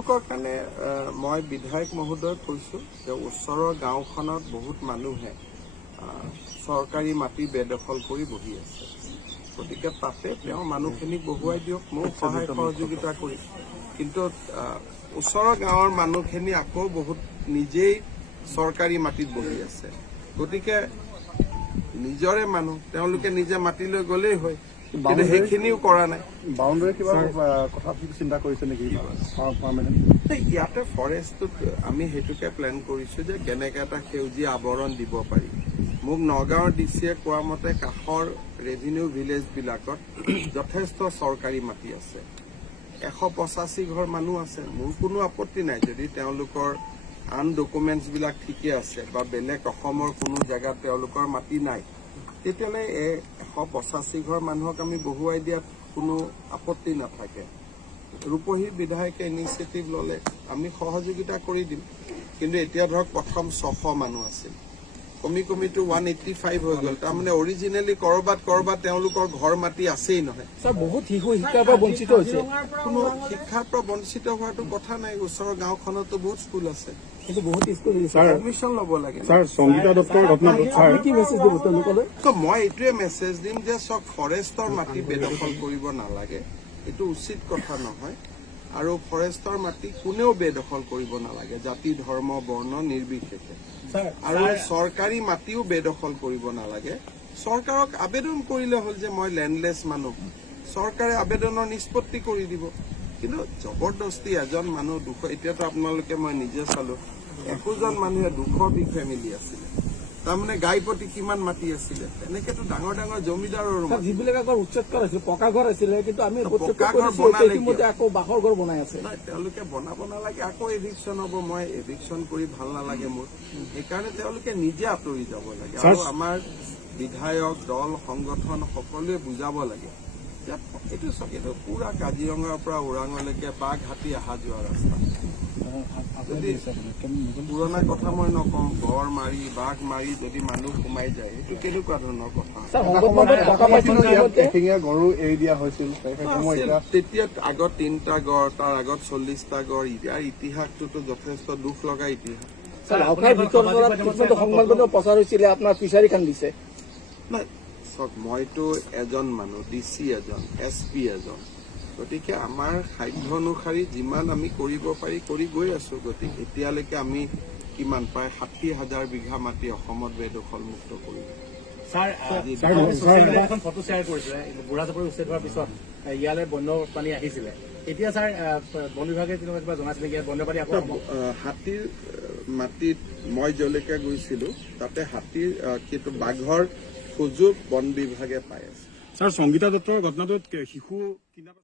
তেওঁলোকৰ কাৰণে মই বিধায়ক মহোদয় কৈছোঁ যে ওচৰৰ গাঁওখনত বহুত মানুহে চৰকাৰী মাটি বেদখল কৰি বহি আছে, গতিকে তাতে তেওঁ মানুহখিনিক বহুৱাই দিয়ক, মই সহায় সহযোগিতা কৰিম। কিন্তু ওচৰৰ গাঁৱৰ মানুহখিনি আকৌ বহুত নিজেই চৰকাৰী মাটিত বহি আছে, গতিকে নিজৰে মানুহ তেওঁলোকে নিজে মাটি লৈ গলেই হয়, কিন্তু সেইখিনিও কৰা নাই। বাউণ্ডাৰী কিবা কথা চিন্তা কৰিছে নেকি? ইয়াতে ফৰেষ্টত আমি সেইটোকে প্লেন কৰিছো যে কেনেকে এটা সেউজীয়া আৱৰণ দিব পাৰি। মোক নগাঁৱৰ ডিচিয়ে কোৱা মতে কাষৰ ৰেভিনিউ ভিলেজ বিলাকত যথেষ্ট চৰকাৰী মাটি আছে, 185 ঘৰ মানুহ আছে। মোৰ কোনো আপত্তি নাই যদি তেওঁলোকৰ আন ডকুমেণ্টছ বিলাক ঠিকে আছে বা বেলেগ অসমৰ কোনো জেগাত তেওঁলোকৰ মাটি নাই, তেতিয়াহ'লে 185 ঘৰ মানুহক আমি বহুৱাই দিয়াত কোনো আপত্তি নাথাকে। ৰূপহীৰ বিধায়কে ইনিচিয়েটিভ ললে আমি সহযোগিতা কৰি দিম। কিন্তু এতিয়া ধৰক প্ৰথম 600 মানুহ আছিল, কমিটো 185 হৈ গ'ল। তাৰমানে অৰিজিনেলি কৰবাত তেওঁলোকৰ ঘৰ মাটি আছেই নহয়। বহুত শিশু শিক্ষাৰ পৰা বঞ্চিত হৈছে। কোনো শিক্ষাৰ পৰা বঞ্চিত হোৱাটো কথা নাই, ওচৰৰ গাঁওখনতো বহুত স্কুল আছে, কিন্তু বহুত স্কুল এডমিশ্যন ল'ব লাগে। সংগীতা দত্তৰ কি মেছেজ দিব তেওঁলোকলৈ? মই এইটোৱে মেছেজ দিম যে চব ফৰেষ্টৰ মাটি বেদখল কৰিব নালাগে, এইটো উচিত কথা নহয়। আৰু ফৰেষ্টৰ মাটি কোনেও বেদখল কৰিব নালাগে, জাতি ধৰ্ম বৰ্ণ নিৰ্বিশেষে। আৰু চৰকাৰী মাটিও বেদখল কৰিব নালাগে। চৰকাৰক আবেদন কৰিলে হ'ল যে মই লেণ্ডলেছ মানুহ, চৰকাৰে আবেদনৰ নিষ্পত্তি কৰি দিব। কিন্তু জবৰদস্তি এজন মানুহ 200, এতিয়াতো আপোনালোকে মই নিজে চালো 100জন মানুহে 200 বিঘা মিলি আছিলে, তাৰমানে গাইপতি কিমান মাটি আছিলে, এনেকেতো ডাঙৰ জমিদাৰৰ যিবিলাক আগৰ উচ্ছেদ কৰা হৈছিল, পকা ঘৰ আছিলে, কিন্তু আমি পকা ঘৰ বনালে আকৌ বাঁহৰ ঘৰ বনাই আছে। তেওঁলোকে বনাব নালাগে, আকৌ এভিকশ্যন হ'ব। মই এভিকশ্যন কৰি ভাল নালাগে মোৰ, সেইকাৰণে তেওঁলোকে নিজে আঁতৰি যাব লাগে। আৰু আমাৰ বিধায়ক দল সংগঠন সকলোৱে বুজাব লাগে যে এইটো এইটো পুৰা কাজিৰঙাৰ পৰা ওৰাঙলৈকে বাঘ হাতী অহা যোৱা ৰাস্তা। যদি পুৰণা কথা মই নকওঁ, গড় মাৰি বাঘ মাৰি যদি মানুহ সোমাই যায়, সেইটো কেনেকুৱা ধৰণৰ কথা? গৰু এৰি দিয়া হৈছিল তেতিয়া। আগত 3টা গড়, তাৰ আগত 40টা গড়। ইয়াৰ ইতিহাসটোতো যথেষ্ট দুখ লগা ইতিহাস। প্ৰচাৰ হৈছিলে আপোনাৰ ফিচাৰী খান দিছে। নাই চাওক, মইতো এজন মানুহ, ডিচি এজন, SP এজন, গতিকে আমাৰ সাধ্য অনুসাৰী যিমান আমি কৰিব পাৰি কৰি গৈ আছো। গতিকে এতিয়ালৈকে আমি কিমান প্ৰায় 60,000 বিঘা মাটি অসমত বেদখল মুক্ত কৰিম। এখন ফটো শ্বেয়াৰ কৰিছিলে বুঢ়াজাপৰি উচ্ছেদ হোৱাৰ পিছত ইয়ালৈ বন্যপ্ৰাণী আহিছিলে। এতিয়া ছাৰ বন বিভাগে তেনেকুৱা কিবা জনাইছিলে নেকি? বন্যপ্ৰাণী হাতীৰ মাটিত মই যলৈকে গৈছিলো তাতে হাতীৰ কিন্তু বাঘৰ সুযোগ বন বিভাগে পাই আছে। ছাৰ, সংগীতা দত্তৰ ঘটনাটোত শিশু